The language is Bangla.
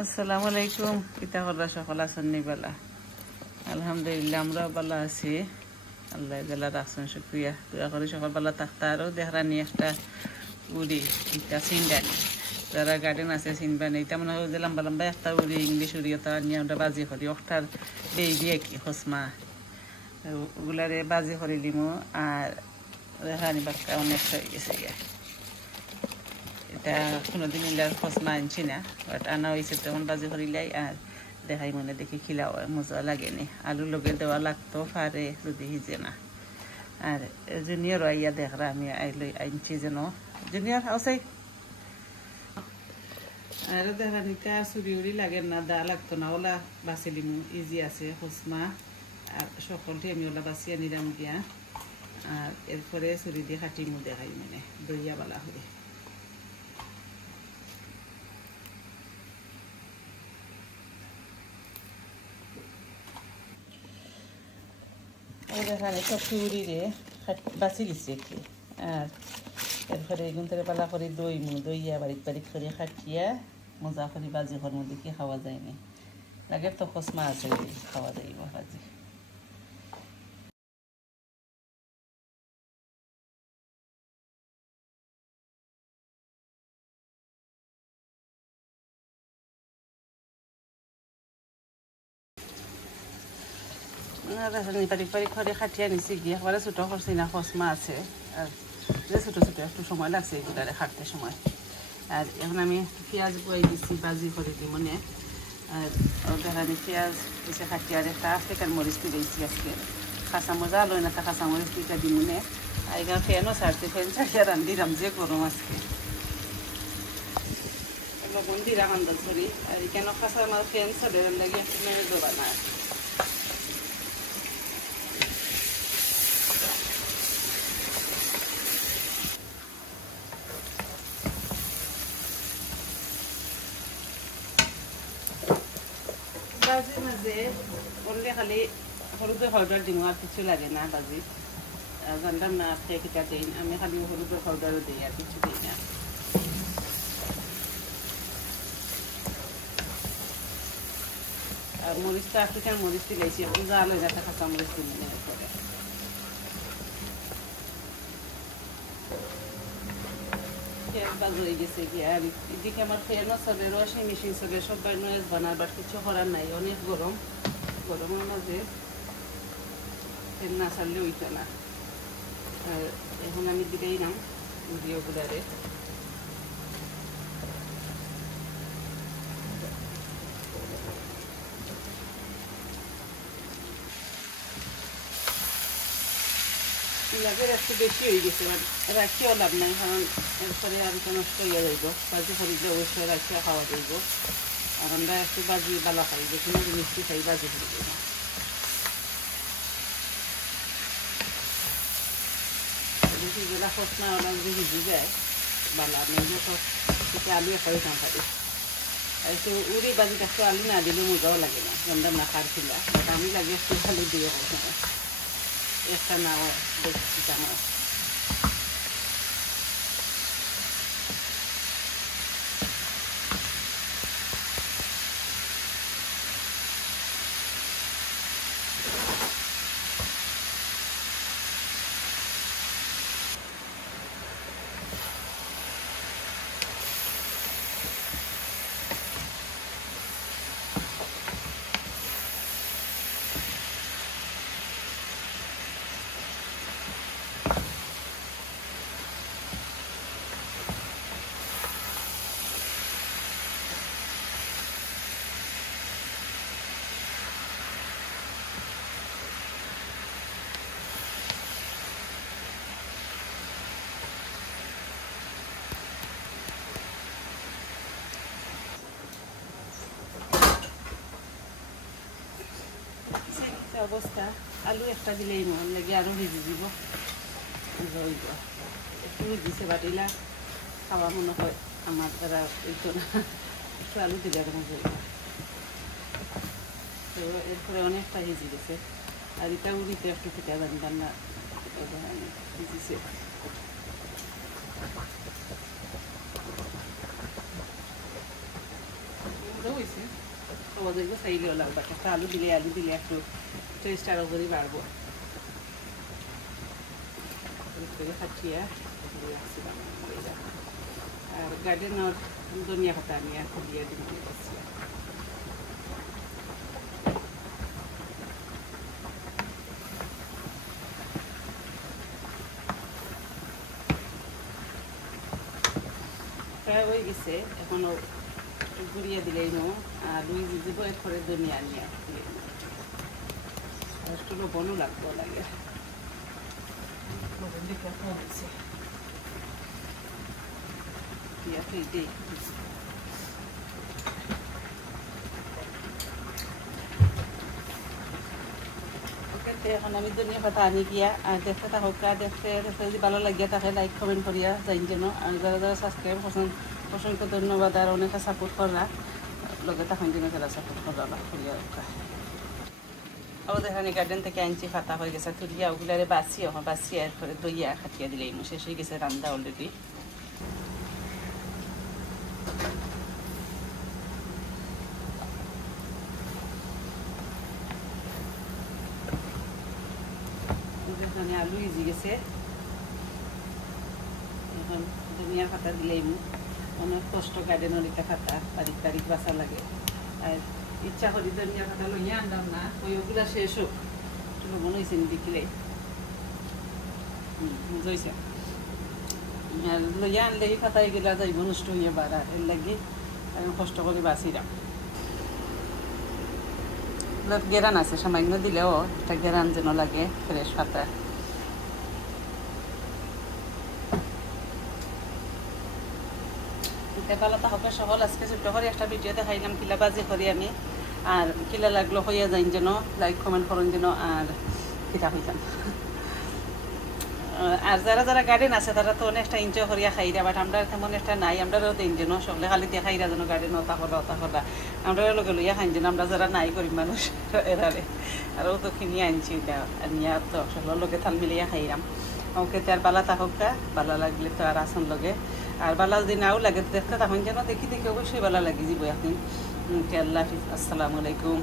আসসালামু আলাইকুম। কিতা কররা সকল আছেন নিবালা? আলহামদুলিল্লাহ আমরা ভালো আছি। আল্লাহ জেলা রাখছেন, শুক্রিয়া। দোয়া করি সকল ভালো থাকতে। আরও দেখরানি একটা উড়ি ইটা সিনবানি, যারা গার্ডেন আছে সিনবানি, এটা মনে হয় যে লম্বা লম্বা একটা উড়ি, ইংলিশ উড়ি ওটা নিয়ে আমরা বাজি করি। ওটার বেবি কি হসমা ওগুলারে বাজি করে লিমো। আর দেখানি বাক্কা অনেক হয়ে গেছে গিয়া। এটা কোনোদিন ইলার হসমা আনছি না, বাট আনা হয়েছে তখন বাজি করিলাই। আর দেখাই মনে দেখি খিলাও মজা লাগেনি। আলু লগে দেওয়া লাগতো পারে যদি হিজে না। আর জুনিয়র আইয়া দেখরা আমি আনছি যেন জুনিয়র হাউসাই। আর দেখানিটা চুরি উড়ি লাগে না, দা লাগতো না। ওলা বাছি দিমু, ইজি আছে হসমা। আর সকলটি আমি ওলা বাছিয়ে নিলাম দিয়া। আর এরপরে চুরি দিয়ে কাটিমু দেখাই মানে দইয়া বালা হয়ে। এখানে সব চুরিরে বাছি দিচ্ছে কি। আর এরপরে এগুন থেকে পালা করে দইয়া বাড়িক বাড়িক করে খাটিয়া মজা করে বাজি ঘর মধ্যে কি খাওয়া যায়নি। লাগে তো খসমা আছে খাওয়া যাইব বাজি। বাড়িক বাড়িক করে খাটিয়া নিছি গিয়ে একবারে ছোটো করছি না, খসমা আছে। আর যে ছোটো ছোটো একটু সময় লাগছে এগুলারে খাটতে সময়। আর এখন আমি পেঁয়াজ বয়ে দিচ্ছি বাজি করে দিই মনে। আর দেখানি পেঁয়াজ দিছে খাটিয়ে। আর একটা আফ্রিকান মরিচ দিয়েছি আজকে। খাঁচা মজা আলো না, তা খাঁচা মরিচ দিতে দিই মনে। আর এখানে ফ্যানও ছাড়ছে, ফ্যান ছাড়িয়ে রান্ধিলাম যে গরম আজকে। লবণ দিলাম আন্দাজ করি। আর এখানে খাঁচা আমার ফ্যান ছাড়ে লাগে একটু মেনে দেবা না। বাজির মাঝে করলে খালি হলুদের পাউডার দিব, আর কিছু লাগে না। বাজি জানলাম না আপনি কিটা দিন, আমি খালি হলুদের পাউডারও দিই, আর কিছু দিই না। আর মরিচটা আফ্রিকান মরিচ দিলেছি, পূজা আলো যাতে কাঁচা মরিচ দিলে করে। ফের বাজ হয়ে গেছে কি। আর এদিকে আমার ফ্যানও চলে, ওয়াশিং মেশিন চলে, সবাই নয়েজ বানাবার কিছু করার নাই। অনেক গরম, গরমের মাঝে ফ্যান না ছাড়লে হইতো না। আর এখন আমি দিলেই নাম ভিডিওগুলারে। পেঁয়াজের একটু বেশি হয়ে গেছে, রাখিও লাভ নাই, কারণ এরপরে আর একটু নষ্ট হয়ে যাইব। বাজি করিলে অবশ্যই রাখিয়া খাওয়া যাইব। আর আমরা একটু বাজি বালা খাই, যে কোনো মিষ্টি খাই বাজি করি না। বেশি বেলা খসনা ওলা যদি ভিজি যায় বালা, নইলে তো আলু একাই না পারি। আর একটু উড়ি বাজিটা একটু আলু না দিলে মজাও লাগে না, গন্ধা না খার খিলা। আমি লাগে একটু আলু দিয়ে খাই, একটা নাও দেখছি আমার। অবস্থা আলু একটা দিলেই মন লাগে, আরও ভিজি দিব। একটু দিছে বাটিলা খাওয়া মনে হয় আমার দ্বারা একটু না, একটু আলু দিলে আর মজা হইব। তো এরপরে অনেকটা ভিজি গেছে। আর এটা উড়িতে একটু খেতে জানতাম না, ভিজিছে। হয়েছে খাওয়া যাইব চাইলেও লাগবে একটা আলু দিলে একটু টেস্ট আরও করে বাড়বো খাটিয়ে রাখছিলাম আর গার্ডেনের ধনিয়া পাতা আমি এখন দিয়ে দিচ্ছি প্রায় হয়ে গেছে এখনো একটু গুড়িয়ে দিলেই নো আর রুই দিয়ে দেবো এরপরে ধনিয়া নিয়ে দিলে একটু লবণও লাগবো লাগে লবণ দিকে কম হয়েছে এখন আমি ধনিয়া পাতা আনি গিয়া আর দেখতে থাকুক দেখতে যদি ভালো লাগিয়া থাকে লাইক কমেন্ট করিয়া যাই যেন আর যারা যারা সাবস্ক্রাইব করছেন অসংখ্য ধন্যবাদ আর অনেকে সাপোর্ট করা লগে তখন যেন তারা সাপোর্ট করা করিয়া রাখা আমাদের এখানে গার্ডেন থেকে আনছি পাতা হয়ে গেছে তুলিয়া ওগুলারে বাসি এরপরে দইয়া খাটিয়া দিলে শেষ হয়ে গেছে রান্না অলরেডি এখানে আলু ইজি গেছে এখন ধনিয়া পাতা দিলেই অনেক কষ্ট গার্ডেনের এটা পাতা বারিক বাসা লাগে আর ইচ্ছা করি ধনিয়া পাতা লইয়া আনলাম না ওই ওগুলা শেষ হোক একটু মনে হয়েছে বিকিলে বুঝাইছে আর লইয়া আনলে এই পাতা এগুলা যাইব নষ্ট হইয়া বাড়া এর লাগে কষ্ট করে বাঁচিলাম গেরান আছে সামান্য দিলেও একটা গেরান যেন লাগে ফ্রেশ পাতা ভালো তাহলে সকল আজকে ছোট্ট করে একটা ভিডিও দেখাইলাম কিলা বাজি করি আমি আর কিলা লাগলো হইয়া যাইন যেন লাইক কমেন্ট করুন যেন আর কিতা হইতাম আর যারা যারা গার্ডেন আছে তারা তো অনেকটা এনজয় করিয়া খাইরা বাট আমরা তেমন একটা নাই আমরাও দিন যেন সকলে খালি দিয়ে খাইরা যেন গার্ডেন ওতা করা আমরা লগে লইয়া খাইন যেন আমরা যারা নাই করি মানুষ এরারে আর ও তো কিনিয়ে আনছি এটা নিয়ে তো সকলের লগে থাল মিলিয়া খাইরাম ওকে তার বালা থাকুক বালা লাগলে তো আর আসন লগে আর বালা যদি নাও লাগে দেখতে তখন যেন দেখি অবশ্যই বালা লাগি যাব এখন আল্লাহ হাফিজ আসসালামু আলাইকুম